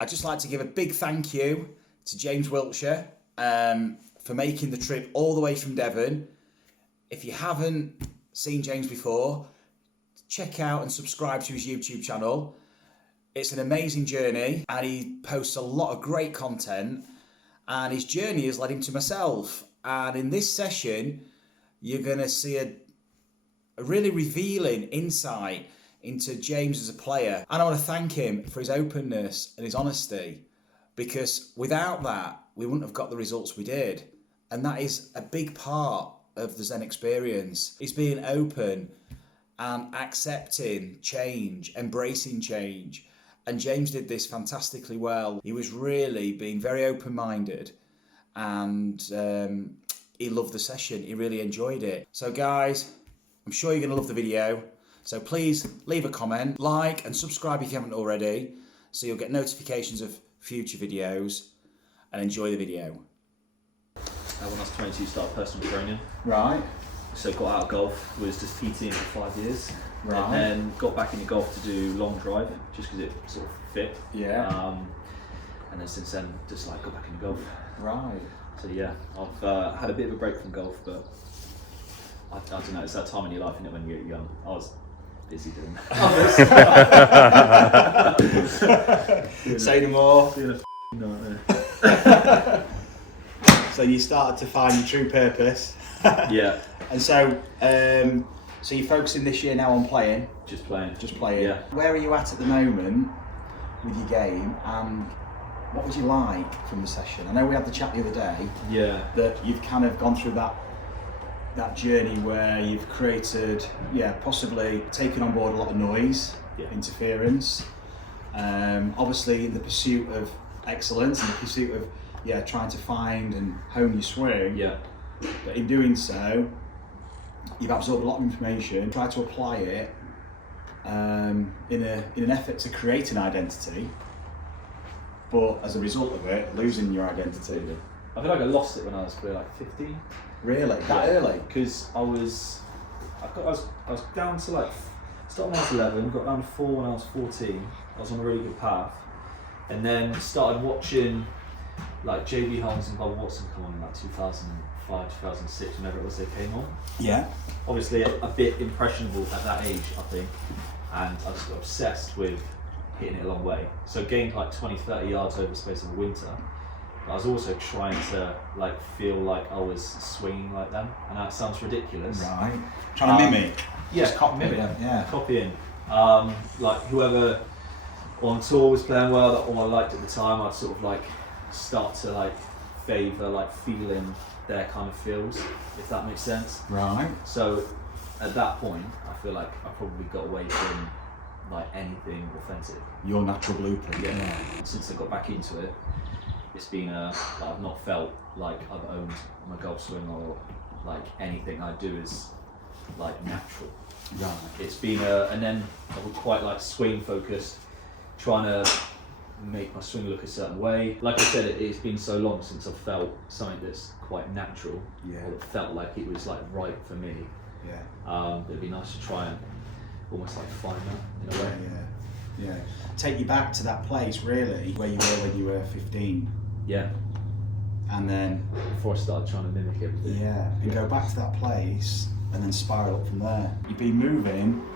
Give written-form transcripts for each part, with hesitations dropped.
I'd just like to give a big thank you to James Wiltshire for making the trip all the way from Devon. If you haven't seen James before, check out and subscribe to his YouTube channel. It's an amazing journey and he posts a lot of great content, and his journey has led him to myself. And in this session, you're going to see a really revealing insight into James as a player. And I want to thank him for his openness and his honesty, because without that, we wouldn't have got the results we did. And that is a big part of the Zen experience. It's being open and accepting change, embracing change. And James did this fantastically well. He was really being very open-minded, and he loved the session. He really enjoyed it. So guys, I'm sure you're going to love the video. So please leave a comment, like and subscribe if you haven't already, so you'll get notifications of future videos, and enjoy the video. When I was 22, started personal training. Right. So got out of golf, was just PTing for 5 years. Right. And then got back into golf to do long drive, just because it sort of fit. Yeah. And then since then, just like got back into golf. Right. So yeah, I've had a bit of a break from golf, but I don't know, it's that time in your life, isn't it, when you're young. I was busy doing that. Say no more. So you started to find your true purpose. Yeah. And so, so you're focusing this year now on playing? Just playing. Just playing. Yeah. Where are you at the moment with your game, and what would you like from the session? I know we had the chat the other day. Yeah. That you've kind of gone through that journey where you've created, possibly taken on board a lot of noise, interference. Obviously in the pursuit of excellence, in the pursuit of trying to find and hone your swing. Yeah. But in doing so, you've absorbed a lot of information, tried to apply it in an effort to create an identity, but as a result of it, losing your identity. I feel like I lost it when I was probably like 15. Really? That early? Because I was down to like, started when I was 11, got down to 4 when I was 14. I was on a really good path, and then started watching like JB Holmes and Bob Watson come on in like 2005, 2006, whenever it was they came on. Yeah. Obviously a bit impressionable at that age, I think, and I just got obsessed with hitting it a long way. So gained like 20, 30 yards over the space of a winter. But I was also trying to like feel like I was swinging like them, and that sounds ridiculous. Right. Trying to mimic. Yeah, just copy mimic. Yeah. Copying. Like whoever on tour was playing well, that all I liked at the time, I'd sort of like start to like favour like feeling their kind of feels, if that makes sense. Right. So at that point, I feel like I probably got away from like anything offensive. Your natural blueprint. Yeah. Since I got back into it, it's been like I've not felt like I've owned my golf swing, or like anything I do is like natural. Right. It's been and then I was quite like swing focused, trying to make my swing look a certain way. Like I said, it's been so long since I've felt something that's quite natural, or it felt like it was like right for me. Yeah. It'd be nice to try and almost like find that in a way. Yeah. Take you back to that place really, where you were when you were 15. Yeah. And then Before I started trying to mimic everything. and go back to that place and then spiral up from there. You've been moving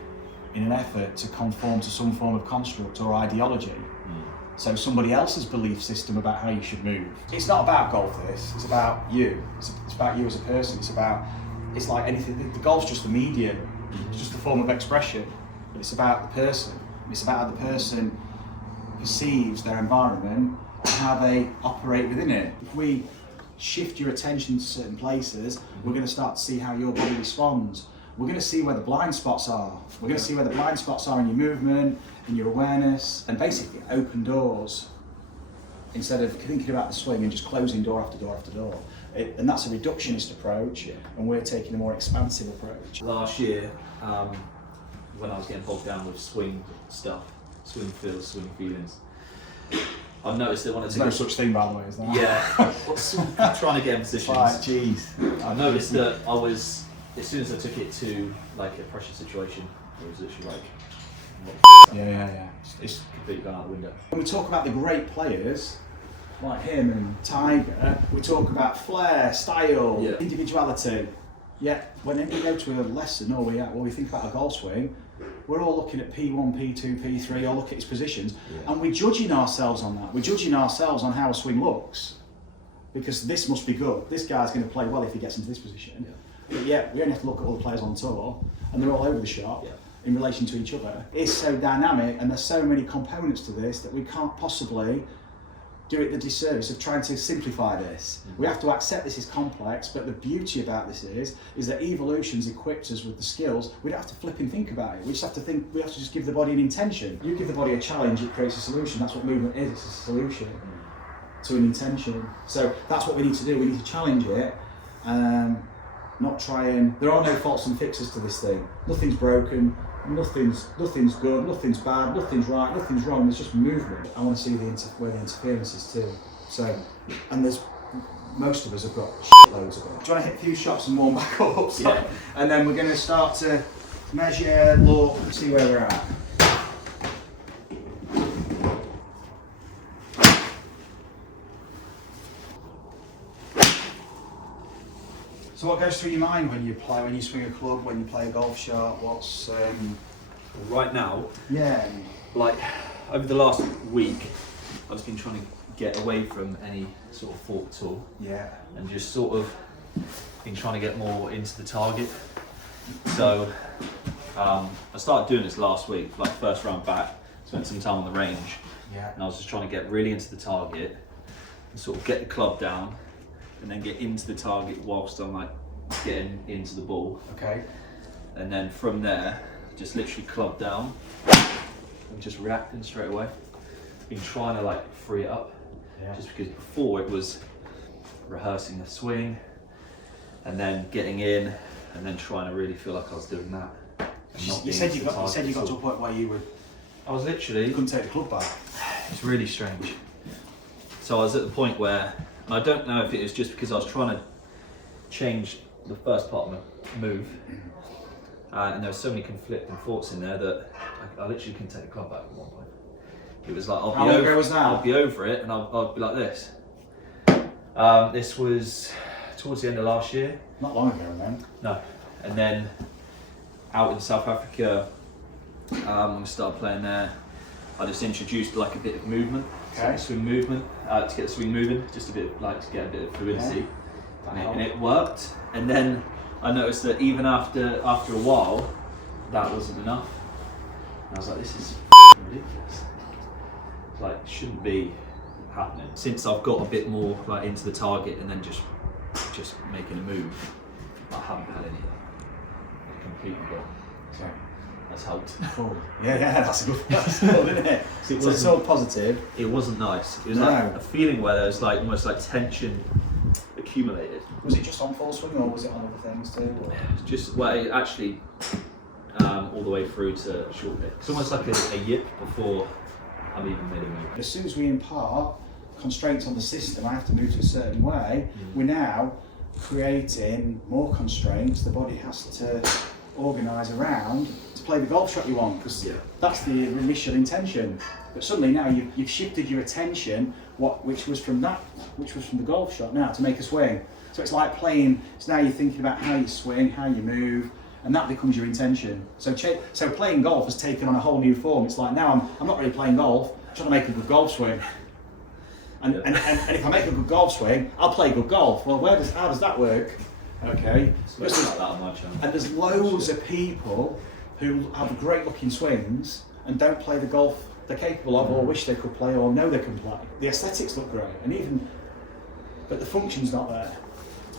in an effort to conform to some form of construct or ideology. So somebody else's belief system about how you should move. It's not about golf, this. It's about you. It's about you as a person. It's like anything. The golf's just a medium. It's just a form of expression. But it's about the person. It's about how the person perceives their environment and how they operate within it. If we shift your attention to certain places, we're going to start to see how your body responds. We're going to see where the blind spots are. We're going to see where the blind spots are in your movement, in your awareness, and basically open doors instead of thinking about the swing and just closing door after door after door. And that's a reductionist approach, and we're taking a more expansive approach. Last year, when I was getting bogged down with swing stuff, swing feels, swing feelings, I've noticed that when I There's no such thing, by the way, is there? Yeah, trying to get in positions. Jeez. I noticed that I was, as soon as I took it to like a pressure situation, it was literally like, Yeah. it's completely gone out the window. When we talk about the great players, like him and Tiger, we talk about flair, style, individuality. Yet, whenever we go to a lesson or we think about a golf swing, we're all looking at P1, P2, P3, or look at his positions, and we're judging ourselves on that. We're judging ourselves on how a swing looks, because this must be good. This guy's going to play well if he gets into this position. But yet, we only have to look at all the players on tour, and they're all over the shop in relation to each other. It's so dynamic, and there's so many components to this that we can't possibly do it the disservice of trying to simplify this. We have to accept this is complex, but the beauty about this is that evolution's equipped us with the skills. We don't have to flip and think about it. We just have to think, we have to just give the body an intention. You give the body a challenge, it creates a solution. That's what movement is, it's a solution to an intention. So that's what we need to do. We need to challenge it, not try and, there are no faults and fixes to this thing. Nothing's broken, nothing's good, nothing's bad, nothing's right, nothing's wrong. There's just movement. I want to see where the interference is too. So, and there's most of us have got loads of it. Do you want to hit a few shots and warm back up? So, and then we're going to start to measure, look, and see where we're at. So what goes through your mind when you play, when you swing a club, when you play a golf shot? What's right now? Yeah. Like over the last week, I've just been trying to get away from any sort of fork tool. Yeah. And just sort of been trying to get more into the target. So I started doing this last week, like first round back. Spent some time on the range. Yeah. And I was just trying to get really into the target and sort of get the club down, and then get into the target whilst I'm like getting into the ball. Okay. And then from there, just literally club down and just reacting straight away. Been trying to like free it up, just because before it was rehearsing the swing and then getting in and then trying to really feel like I was doing that. You said you got to a point where you couldn't take the club back. It's really strange. So I was at the point where, and I don't know if it was just because I was trying to change the first part of my move, and there were so many conflicting thoughts in there that I literally couldn't take the club back at one point. It was like, I'll be over it, and I'll be like this. This was towards the end of last year. Not long ago then. No. And then out in South Africa, when we started playing there, I just introduced like a bit of movement, swing movement, to get the swing moving, just a bit like to get a bit of fluidity, and it worked. And then I noticed that even after a while, that wasn't enough. And I was like, this is ridiculous. Like, shouldn't be happening. Since I've got a bit more like into the target and then just making a move, I haven't had any of that. Completely gone. So that's helped. Cool. Yeah, that's a good that's good, isn't it? So it's all positive. It wasn't nice. It was like a feeling where there was like almost like tension accumulated. Was it just on full swing or was it on other things too? Or? Just, well, it actually all the way through to short hit. It's almost like a yip before I'm even made a move. As soon as we impart constraints on the system, I have to move to a certain way, we're now creating more constraints. The body has to organise around to play the golf shot you want, because that's the initial intention. But suddenly now you've shifted your attention, which was from the golf shot now to make a swing. So it's like playing. So now you're thinking about how you swing, how you move, and that becomes your intention. So playing golf has taken on a whole new form. It's like now I'm not really playing golf. I'm trying to make a good golf swing. And if I make a good golf swing, I'll play good golf. Well, how does that work? Okay. Like that on my channel. And there's loads of people who have great looking swings and don't play the golf they're capable of, or wish they could play, or know they can play. The aesthetics look great, but the function's not there.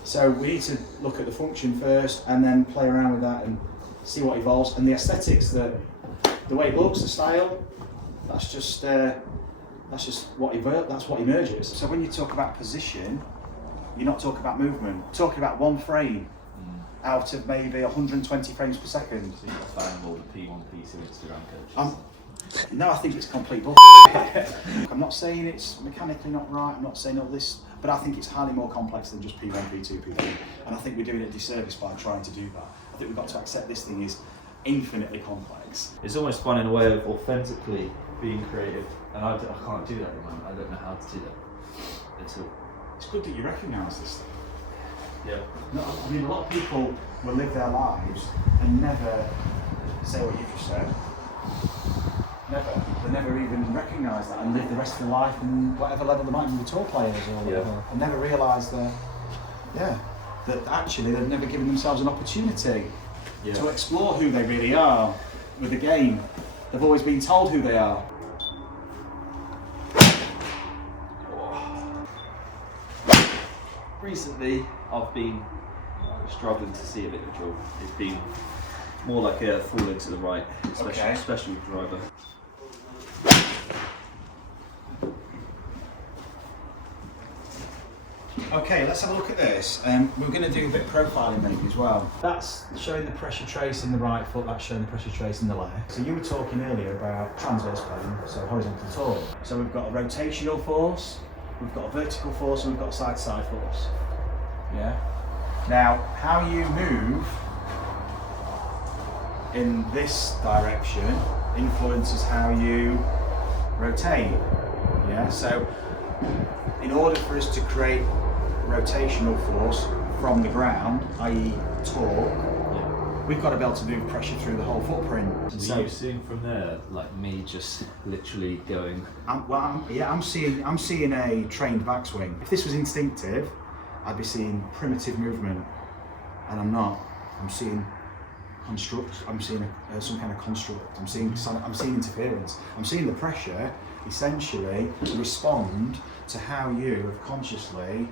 So we need to look at the function first and then play around with that and see what evolves. And the aesthetics, the way it looks, the style, that's what emerges. So when you talk about position, you're not talking about movement. You're talking about one frame out of maybe 120 frames per second. So you're not fan of all the P1, P2 Instagram coaches? No, I think it's complete bull. I'm not saying it's mechanically not right, I'm not saying all this, but I think it's highly more complex than just P1, P2, P3. And I think we're doing a disservice by trying to do that. I think we've got to accept this thing is infinitely complex. It's almost fun in a way of authentically being creative, and I can't do that at the moment. I don't know how to do that at all. It's good that you recognise this stuff. Yeah. No, I mean, a lot of people will live their lives and never say what you've just said. Never. They never even recognise that and live the rest of their life in whatever level they might be tour players or whatever. And never realise that, that actually they've never given themselves an opportunity to explore who they really are with the game. They've always been told who they are. Recently, I've been struggling to see a bit of a draw. It's been more like a falling to the right, especially with driver. Okay, let's have a look at this. We're going to do a bit of profiling maybe as well. That's showing the pressure trace in the right foot, that's showing the pressure trace in the left. So you were talking earlier about transverse plane, so horizontal torque. So we've got a rotational force, we've got a vertical force, and we've got a side-to-side force. Yeah. Now, how you move in this direction influences how you rotate. Yeah. So, in order for us to create rotational force from the ground, i.e. torque, we've got to be able to move pressure through the whole footprint. So you're seeing from there, like me just literally going. I'm seeing a trained backswing. If this was instinctive, I'd be seeing primitive movement, and I'm not. I'm seeing construct. I'm seeing some kind of construct. I'm seeing interference. I'm seeing the pressure essentially respond to how you have consciously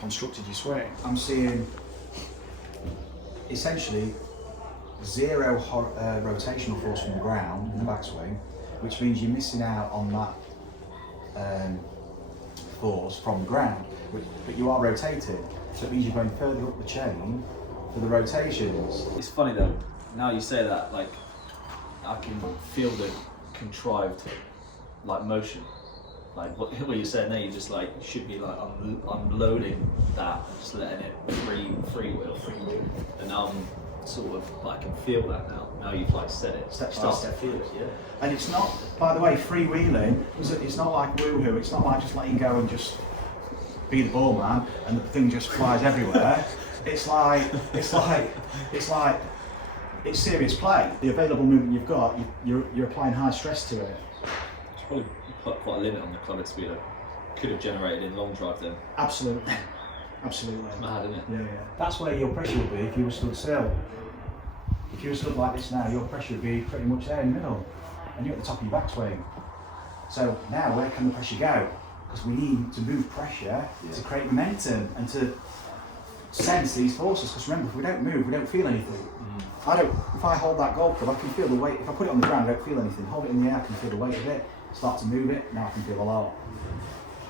constructed your swing. I'm seeing essentially zero rotational force from the ground in the backswing, which means you're missing out on that force from the ground, but you are rotated, so it means you're going further up the chain for the rotations. It's funny though, now you say that, like, I can feel the contrived like motion. Like what you're saying there, you just like should be like unloading that and just letting it free wheel. And now I'm sort of, I can feel that now. Now you've like said it. Step by start step. to feel it, yeah. And it's not, by the way, freewheeling. It's not like woohoo. It's not like just letting go and just be the ball man and the thing just flies everywhere. It's serious play. The available movement you've got, you're applying high stress to it. It's probably put quite a limit on the club speed. Could have generated in long drive then. Absolutely. Absolutely. It's mad, isn't it? Yeah. That's where your pressure would be if you were stood still. If you were stood like this now, your pressure would be pretty much there in the middle, and you're at the top of your backswing. So now, where can the pressure go? Because we need to move pressure to create momentum and to sense these forces. Because remember, if we don't move, we don't feel anything. If I hold that golf club, I can feel the weight. If I put it on the ground, I don't feel anything. Hold it in the air, I can feel the weight of it. Start to move it, now I can feel a lot.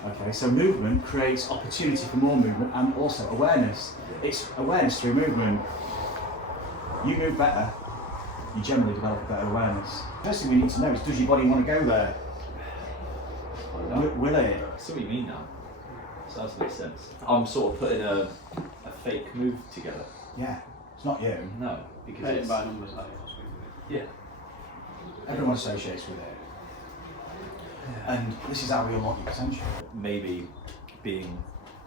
Okay, so movement creates opportunity for more movement and also awareness. It's awareness through movement. You move better, you generally develop better awareness. First thing we need to know is, does your body want to go there? Will it? I see what you mean now. Sounds makes sense. I'm sort of putting a fake move together. Yeah, it's not you. No, because Paid it's by numbers, like yeah. Everyone associates with it. And this is how we unlock your potential. Maybe being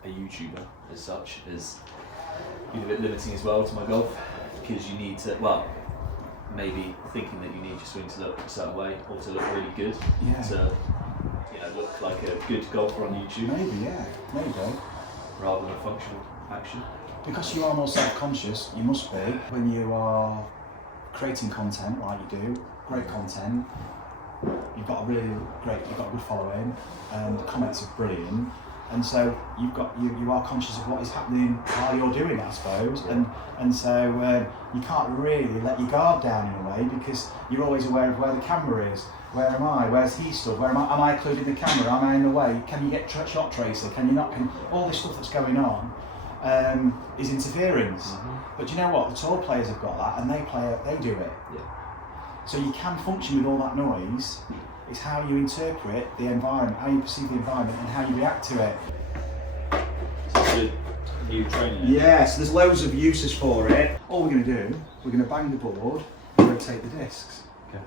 a YouTuber as such is a bit limiting as well to my golf, because you need to, well, maybe thinking that you need your swing to look a certain way or to look really good to, look like a good golfer on YouTube. Maybe. Rather than a functional action. Because you are more self-conscious, you must be, when you are creating content like you do, great content. You've got a good following, and the comments are brilliant, and so you are conscious of what is happening while you're doing it, I suppose, and so you can't really let your guard down in a way, because you're always aware of where the camera is. Where am I? Where's he stood? Where am I occluding the camera? Am I in the way? Can you get shot tracer? Can you not? All this stuff that's going on is interference. But you know what? The tour players have got that, and they do it. Yeah. So you can function with all that noise. It's how you interpret the environment, how you perceive the environment, and how you react to it. So new training. Yes, there's loads of uses for it. All we're going to do, we're going to bang the board and rotate the discs. Okay.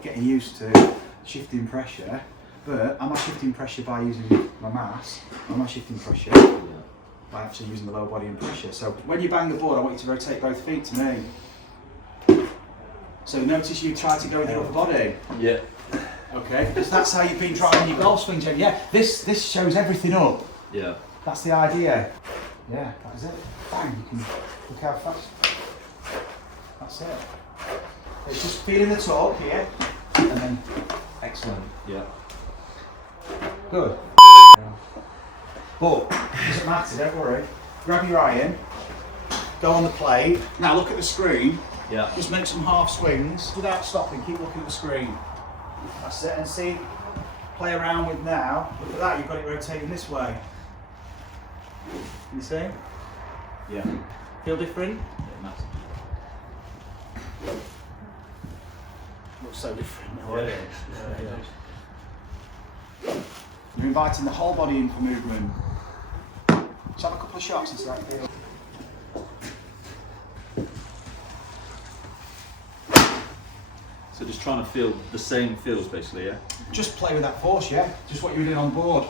Getting used to shifting pressure, but am I shifting pressure by using my mass? Or am I shifting pressure by actually using the lower body and pressure? So when you bang the board, I want you to rotate both feet to me. So notice you try to go with your upper body. Yeah. Okay, because that's how you've been driving your golf swing, Jamie. Yeah, this shows everything up. Yeah. That's the idea. Yeah, that is it. Bang, you can look how fast. That's it. It's just feeling the torque here, and then excellent. Yeah. Good. But it doesn't matter, don't worry. Grab your iron, go on the plate. Now look at the screen. Yeah. Just make some half swings without stopping. Keep looking at the screen. That's it. And see, play around with now. Look at that. You've got it rotating this way. You see? Yeah. Feel different? Yeah, massive. Looks so different. Yeah. You're inviting the whole body in for movement. Let's have a couple of shots into that field. So just trying to feel the same feels basically, yeah? Just play with that force, yeah? Just what you were doing on board.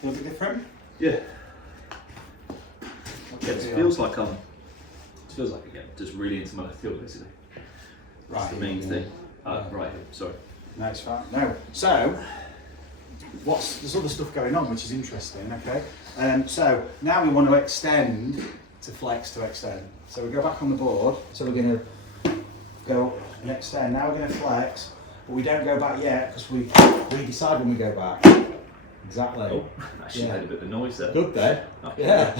Feel a bit different? Yeah. Yeah, it feels like it feels like again, just really into my left field basically. That's the main thing. Right here, sorry. No, it's fine. No. So, there's other stuff going on which is interesting, okay? So, now we want to extend to flex to extend. So we go back on the board, so we're going to go and extend. Now we're going to flex, but we don't go back yet because we decide when we go back. Exactly. Oh, actually made a bit of a noise there. Good then. Okay. Yeah.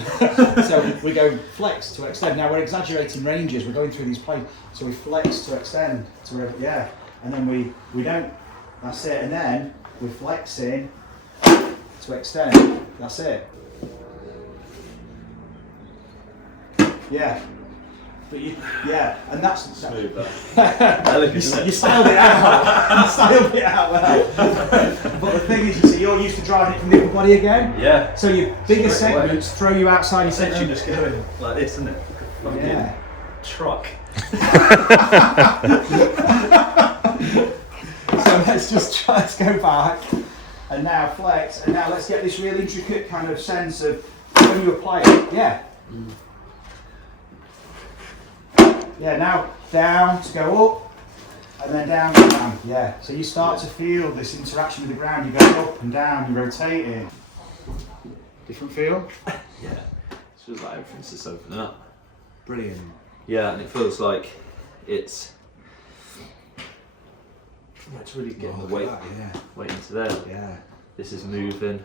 So we go flex to extend. Now we're exaggerating ranges. We're going through these planes. So we flex to extend to and then we don't. That's it. And then we're flexing to extend. That's it. Yeah. But and that's Smooth that. you styled it out. You styled it out well. But the thing is, you see, you're used to driving it from the upper body again. Yeah. So your biggest Straight away. segments throw you outside your section. Just going like this, isn't it? Like a fucking Yeah. truck. So let's go back, and now flex, and now let's get this real intricate kind of sense of when you apply it. Yeah. Yeah, now down to go up, and then down and down. Yeah, so you start to feel this interaction with the ground. You go up and down, you're rotating. Different feel? Yeah. It feels like everything's just opening up. Brilliant. Yeah, and it feels like it's really getting the weight, weight into there. Yeah. This is moving.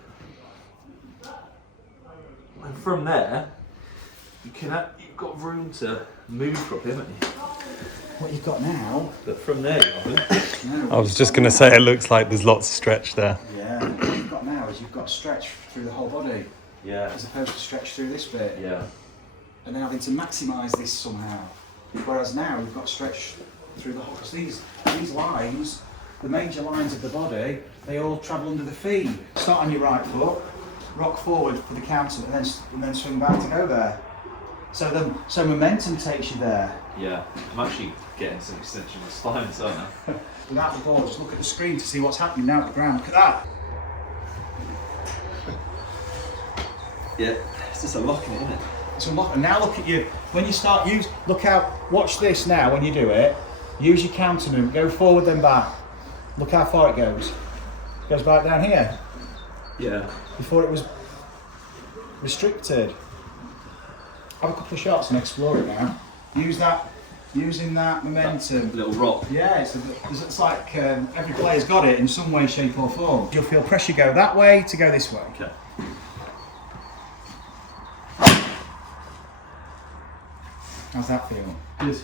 And from there, you've got room to move properly, haven't you? What you've got now. But from there, you haven't. No, I was just going to say it looks like there's lots of stretch there. Yeah. What you've got now is you've got stretch through the whole body, Yeah. as opposed to stretch through this bit. Yeah. And then having to maximise this somehow. Whereas now you've got stretch through the whole. Because these lines, the major lines of the body, they all travel under the feet. Start on your right foot, rock forward for the counter, and then swing back to go there. So momentum takes you there. Yeah. I'm actually getting some extension of the spines, aren't I? Without the ball, just look at the screen to see what's happening now at the ground. Look at that. Yeah. It's just a lock in it, isn't it? It's unlocked. And now look at you. When you start watch this now when you do it. Use your counter movement. Go forward then back. Look how far it goes. It goes back down here. Yeah. Before it was restricted. Have a couple of shots and explore it now. Using that momentum. That little rock. Yeah, it's like every player's got it in some way, shape or form. You'll feel pressure go that way to go this way. Okay. How's that feel? Good.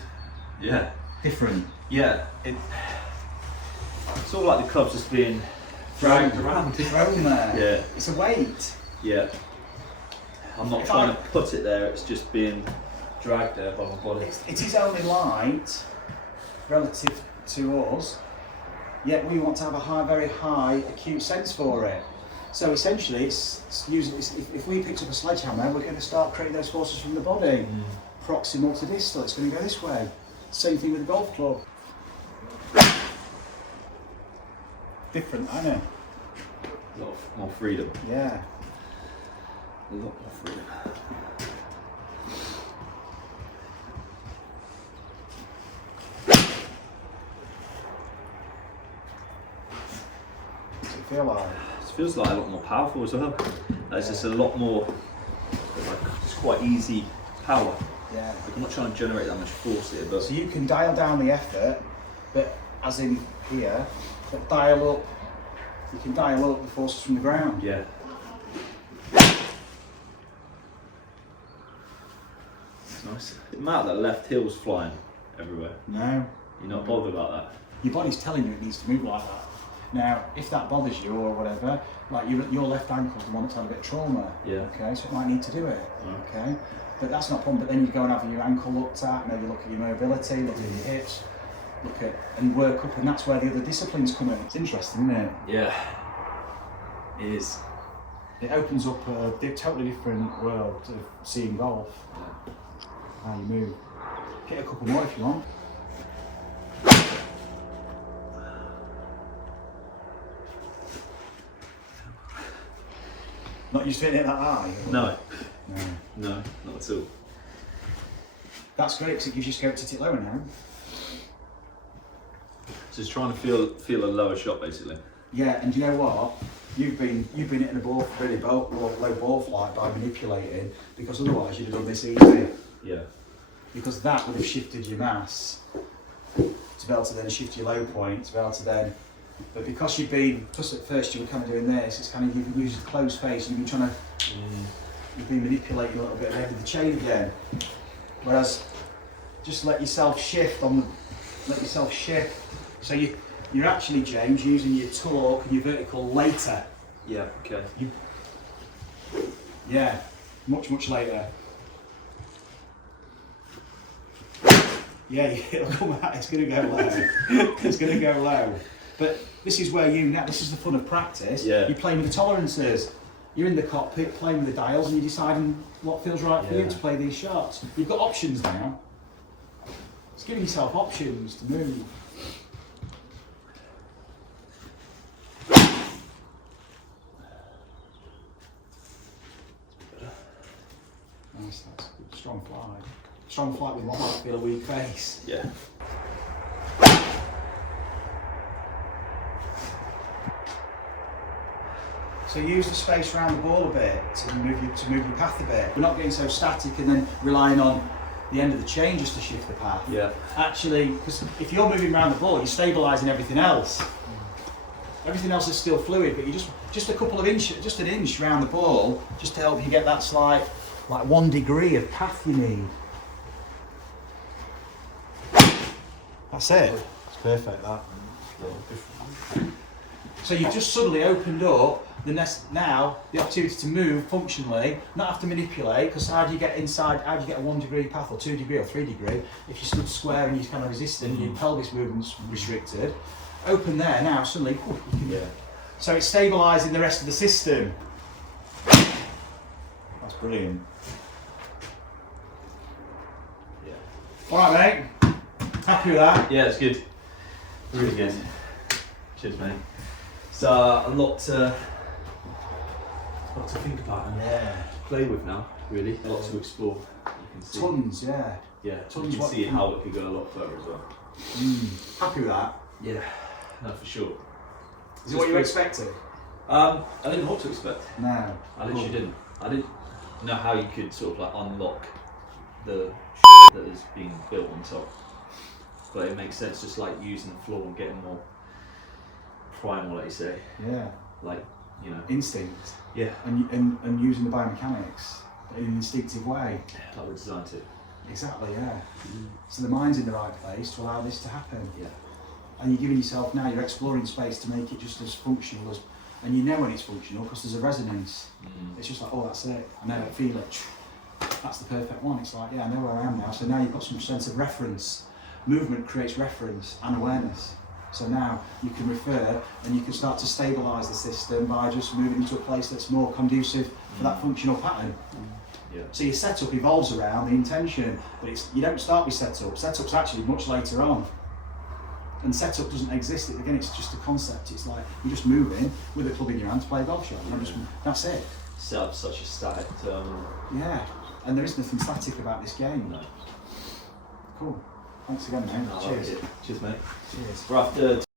Yeah. Different. Yeah. It's all like the club's just being dragged around. Thrown there. Yeah. It's a weight. Yeah. I'm not trying to put it there, it's just being drag there by my body. It is only light relative to us, yet we want to have a very high acute sense for it. So essentially, if we picked up a sledgehammer, we're going to start creating those forces from the body. Proximal to distal, it's going to go this way. Same thing with a golf club. Different, I know. A lot more freedom. Yeah. A lot more freedom. What's it feel like? It feels like a lot more powerful as well. It's just a lot more, like, it's quite easy power. Yeah. Like, I'm not trying to generate that much force here, but So you can dial down the effort, but as in here, but dial up. You can dial up the forces from the ground. yeah. It's nice. The amount that left heel's flying everywhere. No. You're not bothered about that. Your body's telling you it needs to move like that. Now, if that bothers you or whatever, like your left ankle's the one that's had a bit of trauma. Yeah. Okay, so it might need to do it. Okay, but that's not a problem. But then you go and have your ankle looked at, maybe look at your mobility, look at your hips, look at and work up, and that's where the other disciplines come in. It's interesting, isn't it? Yeah. It is. It opens up a totally different world of seeing golf. How you move. Hit a couple more if you want. Not used to hitting it that high? No. No. No, not at all. That's great because it gives you scope to tip lower now. Just trying to feel a lower shot basically. Yeah, and do you know what? You've been hitting the ball really low ball flight by manipulating, because otherwise you'd have done this easy. Yeah. Because that would have shifted your mass to be able to then shift your low point, to be able to then. But because at first you were kind of doing this, it's kind of you've used a closed face and you've been trying to, you've been manipulating a little bit of the end of the chain again. Whereas, just let yourself shift So you're actually, James, using your torque and your vertical later. Yeah, okay. Yeah, much later. Yeah, it'll come out, it's going to go low. It's going to go low. But this is where this is the fun of practice. Yeah. You're playing with the tolerances. You're in the cockpit playing with the dials and you're deciding what feels right for you to play these shots. You've got options now. It's giving yourself options to move. Nice, that's good. Strong flight. Strong flight with what might feel a weak face. Yeah. So use the space around the ball a bit to move your path a bit. We're not getting so static and then relying on the end of the chain just to shift the path. Yeah. Actually, because if you're moving around the ball, you're stabilising everything else. Everything else is still fluid, but you just a couple of inches, just an inch around the ball, just to help you get that slight, like 1 degree of path you need. That's it. It's perfect, that. So you've just suddenly opened up now the opportunity to move functionally, not have to manipulate, because how do you get inside, how do you get a 1 degree path or 2 degree or 3 degree? If you stood square and you're kind of resistant, your pelvis movement's restricted. Open there now, suddenly, you can, so it's stabilising the rest of the system. That's brilliant. Yeah. Alright mate, happy with that? Yeah, it's good. Really good. Cheers, mate. So a lot to think about and play with now, really. A lot to explore. You can see. Tons, yeah. Yeah, Tons you can see how it could go a lot further as well. Happy with that? Yeah, no, for sure. Is it what you expected? I didn't know what to expect. No. I literally didn't. I didn't know how you could sort of like unlock the that is being built on top. But it makes sense, just like using the floor and getting more primal, like you say. Yeah. Like, you know. Instinct. Yeah. And using the biomechanics in an instinctive way. Like we're designed to. Exactly, yeah. So the mind's in the right place to allow this to happen. Yeah. And you're giving yourself now, you're exploring space to make it just as functional as, and you know when it's functional because there's a resonance. It's just like, oh, that's it. I know, I feel it. that's the perfect one. It's like, yeah, I know where I am now. So now you've got some sense of reference. Movement creates reference and awareness. So now you can refer and you can start to stabilise the system by just moving into a place that's more conducive for that functional pattern. Yeah. So your setup evolves around the intention, but you don't start with setup. Setup's actually much later on. And setup doesn't exist. Again, it's just a concept. It's like you're just moving with a club in your hand to play a golf shot. That's it. Setup's such a static term. Yeah, and there is nothing static about this game. No. Cool. Thanks again, mate. I like Cheers. it. Cheers, mate. Cheers. We're after